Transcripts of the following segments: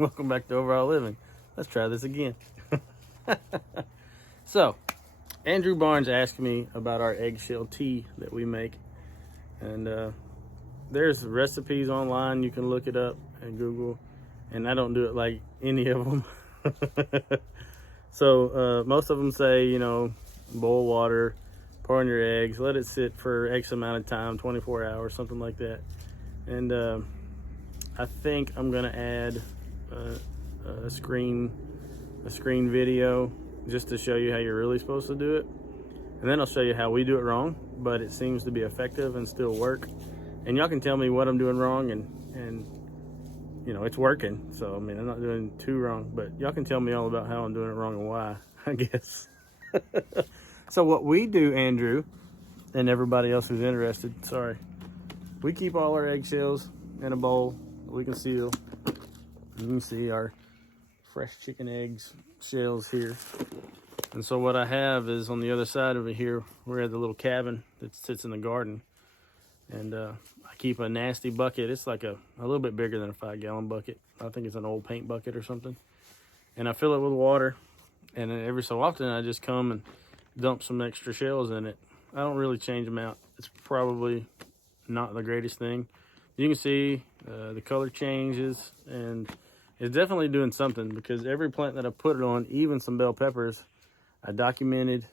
Welcome back to Overall Living. Let's try this again. So, Andrew Barnes asked me about our eggshell tea that we make. And there's recipes online. You can look it up and Google. And I don't do it like any of them. So, most of them say, you know, boil water, pour in your eggs, let it sit for X amount of time, 24 hours, something like that. And I think I'm gonna add a screen video just to show you how you're really supposed to do it. And then I'll show you how we do it wrong, but it seems to be effective and still work. And y'all can tell me what I'm doing wrong, and you know, it's working. So, I mean, I'm not doing too wrong, but y'all can tell me all about how I'm doing it wrong and why, I guess. So what we do, Andrew, and everybody else who's interested, sorry, we keep all our eggshells in a bowl that we can seal. You can see our fresh chicken eggs shells here. And so what I have is on the other side of it here, we're at the little cabin that sits in the garden. And I keep a nasty bucket. It's like a little bit bigger than a 5-gallon bucket. I think it's an old paint bucket or something. And I fill it with water. And then every so often I just come and dump some extra shells in it. I don't really change them out. It's probably not the greatest thing. You can see the color changes, and it's definitely doing something, because every plant that I put it on, even some bell peppers, I documented.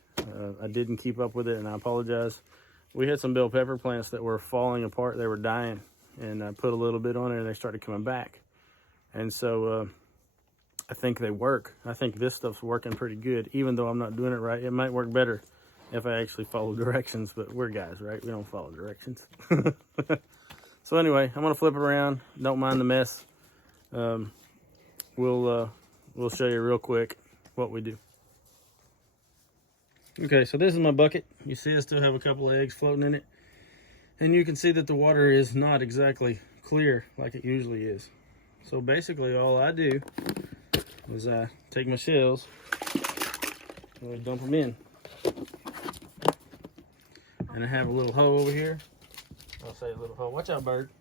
I didn't keep up with it, and I apologize. We had some bell pepper plants that were falling apart. They were dying, and I put a little bit on it and they started coming back. And so I think they work. I think this stuff's working pretty good, even though I'm not doing it right. It might work better if I actually follow directions, but we're guys, right? We don't follow directions. So anyway, I'm gonna flip it around. Don't mind the mess. We'll show you real quick what we do. Okay, so this is my bucket. You see I still have a couple of eggs floating in it. And you can see that the water is not exactly clear like it usually is. So basically all I do is I take my shells and I dump them in. And I have a little hoe over here. I'll say a little hoe. Watch out, bird.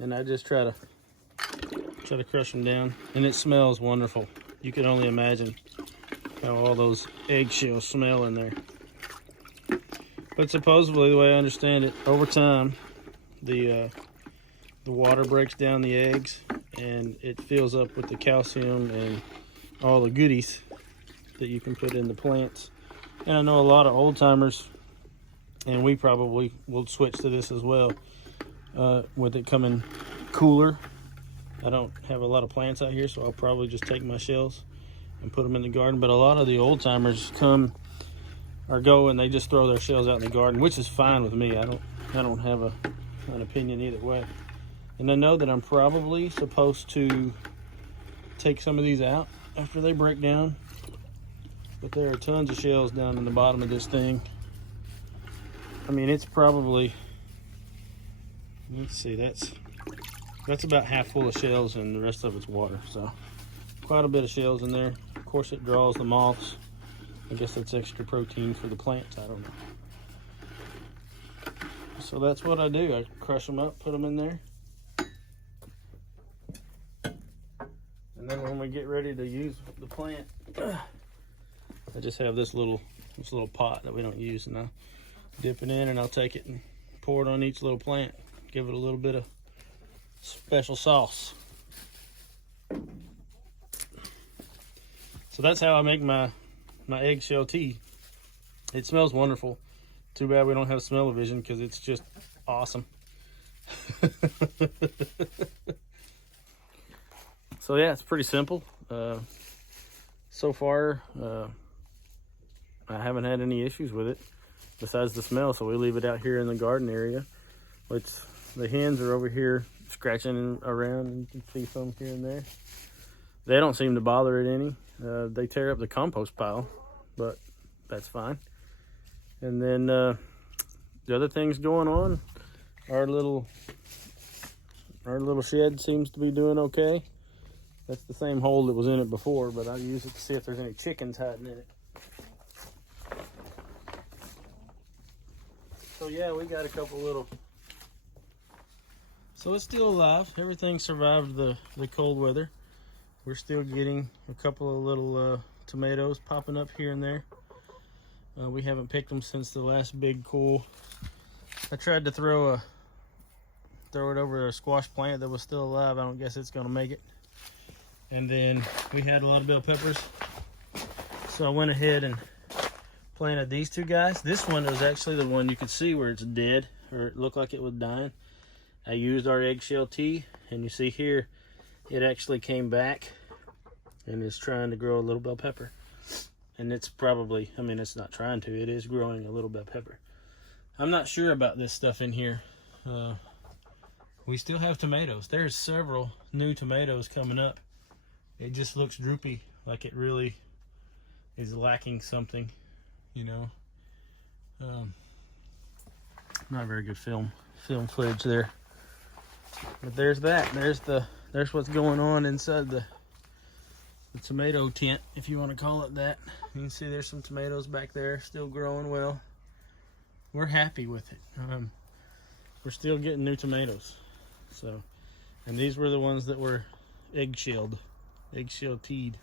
And I just try to crush them down. And it smells wonderful. You can only imagine how all those eggshells smell in there. But supposedly, the way I understand it, over time, the water breaks down the eggs and it fills up with the calcium and all the goodies that you can put in the plants. And I know a lot of old timers, and we probably will switch to this as well, with it coming cooler. I don't have a lot of plants out here, so I'll probably just take my shells and put them in the garden. But a lot of the old timers come or go and they just throw their shells out in the garden, which is fine with me. I don't have an opinion either way. And I know that I'm probably supposed to take some of these out after they break down, but there are tons of shells down in the bottom of this thing. I mean, it's probably, let's see, that's about half full of shells and the rest of it's water. So quite a bit of shells in there. Of course it draws the moths. I guess that's extra protein for the plants, I don't know. So that's what I do. I crush them up, put them in there. And then when we get ready to use the plant, I just have this little pot that we don't use, and I'll dip it in and I'll take it and pour it on each little plant. Give it a little bit of special sauce. So that's how I make my eggshell tea. It smells wonderful. Too bad we don't have smell-o-vision, because it's just awesome. So yeah, it's pretty simple. So far, I haven't had any issues with it besides the smell. So we leave it out here in the garden area, which the hens are over here scratching around, and you can see some here and there. They don't seem to bother it any. They tear up the compost pile, but that's fine. And then the other things going on, our little shed seems to be doing okay. That's the same hole that was in it before, but I use it to see if there's any chickens hiding in it. So yeah, we got a couple little So it's still alive. Everything survived the cold weather. We're still getting a couple of little tomatoes popping up here and there. We haven't picked them since the last big cool. I tried to throw it over a squash plant that was still alive. I don't guess it's gonna make it. And then we had a lot of bell peppers. So I went ahead and planted these two guys. This one was actually the one you could see where it's dead, or it looked like it was dying. I used our Eggshell Tea, and you see here, it actually came back and is trying to grow a little bell pepper. And it's probably, I mean, it's not trying to, it is growing a little bell pepper. I'm not sure about this stuff in here. We still have tomatoes. There's several new tomatoes coming up. It just looks droopy, like it really is lacking something, you know. Not very good film footage there. But there's that. There's what's going on inside the tomato tent, if you want to call it that. You can see there's some tomatoes back there, still growing well. We're happy with it. We're still getting new tomatoes. So, and these were the ones that were eggshell teed,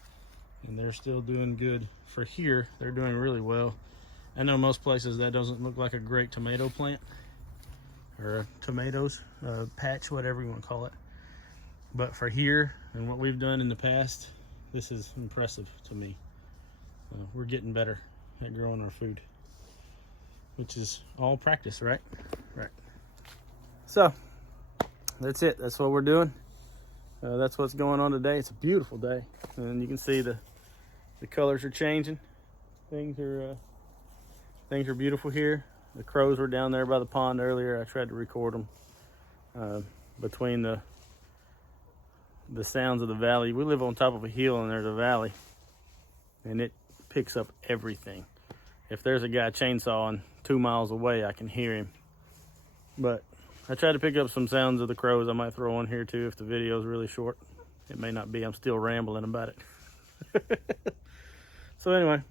and they're still doing good. For here, they're doing really well. I know most places that doesn't look like a great tomato plant, or tomatoes patch, whatever you want to call it. But for here and what we've done in the past, this is impressive to me. We're getting better at growing our food, which is all practice, right? Right. So that's it. That's what we're doing. That's what's going on today. It's a beautiful day, and you can see the colors are changing. Things are beautiful here. The crows were down there by the pond earlier. I tried to record them. Between the sounds of the valley, we live on top of a hill and there's a valley, and it picks up everything. If there's a guy chainsawing 2 miles away, I can hear him. But I tried to pick up some sounds of the crows. I might throw one here too if the video is really short. It may not be. I'm still rambling about it. So anyway,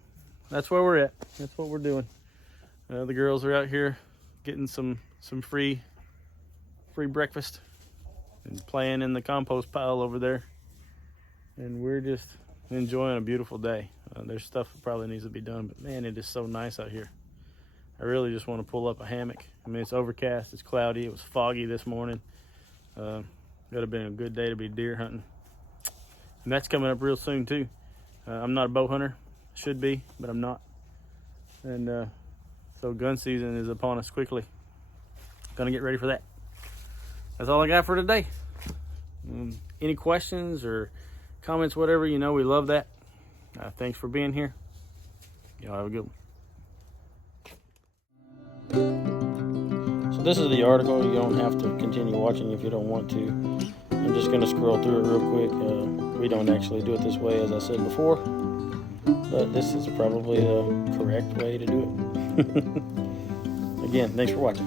that's where we're at. That's what we're doing. The girls are out here getting some free breakfast and playing in the compost pile over there. And we're just enjoying a beautiful day. There's stuff that probably needs to be done, but man, it is so nice out here. I really just want to pull up a hammock. I mean, it's overcast, it's cloudy, it was foggy this morning. Would have been a good day to be deer hunting. And that's coming up real soon too. I'm not a bow hunter, should be, but I'm not. And so gun season is upon us quickly. Gonna get ready for that. That's all I got for today. Any questions or comments, whatever, you know, we love that. Thanks for being here. Y'all have a good one. So this is the article. You don't have to continue watching if you don't want to. I'm just going to scroll through it real quick. We don't actually do it this way, as I said before, but this is probably the correct way to do it. Again, thanks for watching.